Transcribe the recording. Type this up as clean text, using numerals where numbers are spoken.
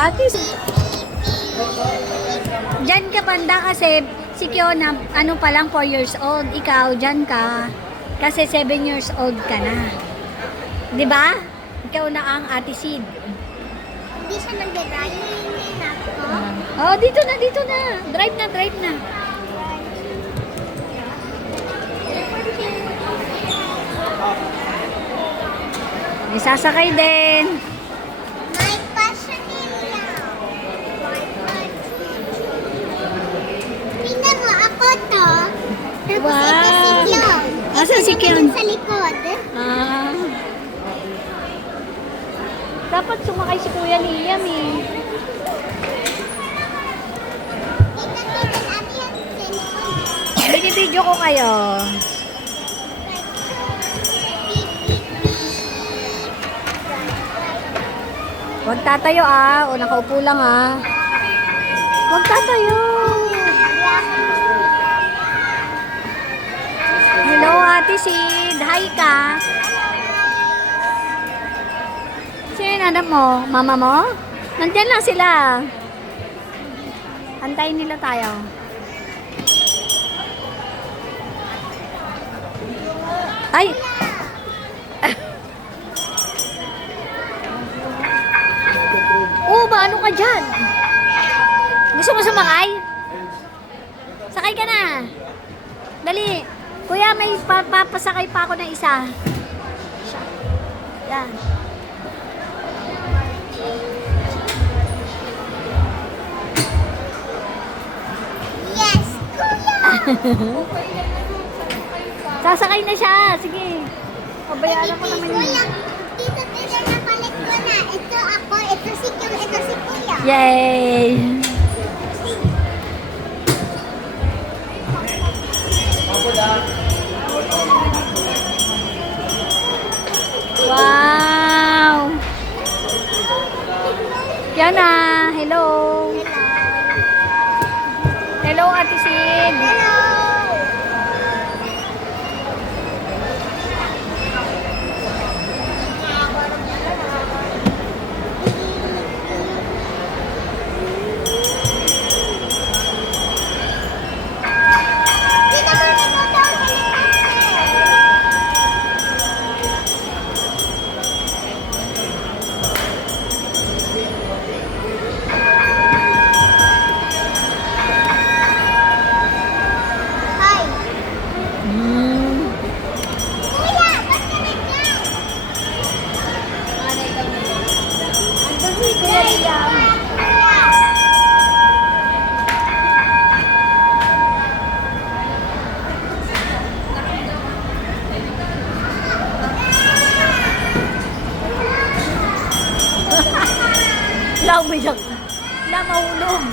Ate, dyan ka banda kasi si Kiona, ano pa lang, 4 years old. Ikaw, dyan ka. Kasi 7 years old ka na. Di ba? Ikaw na ang Ate Sid. Hindi siya nag-drive na ako. Oh, dito na, dito na. Drive na, drive na. May sasakay din. My passion nila. Tingnan mo, ako to. Tapos Wow. ito si Kyon. Asan si Kyon? Sa likod. Ah. Dapat sumakay si Kuya Liam eh. Ano yan? Cellphone. Binibidyo ko kayo. Huwag tatayo ah. O nakaupo lang ah. Huwag tatayo. Hello Ate Sid. Hi ka. Sino yung anak mo? Mama mo? Nandyan lang sila. Antayin nila tayo. Ay! Ba, ano ka dyan? Gusto mo sumakay? Sakay ka na. Dali. Kuya, may papasakay pa ako ng isa. Siya. Yan. Yes, kuya! Sasakay na siya. Sige. Pabayaan mo naman Kuya, yun. dito na palit ko na. Ito ako, ito si Kyon, ito si kuya. Yay! Wow! Yan na. Hello. Hello, Ate Sid. Hello! Dito mo na daw sa Hi! Mm. Kuya, ba't ka nandiyan? Andun si Kuya Liam. Wala, umiyak. Wala, mahulog.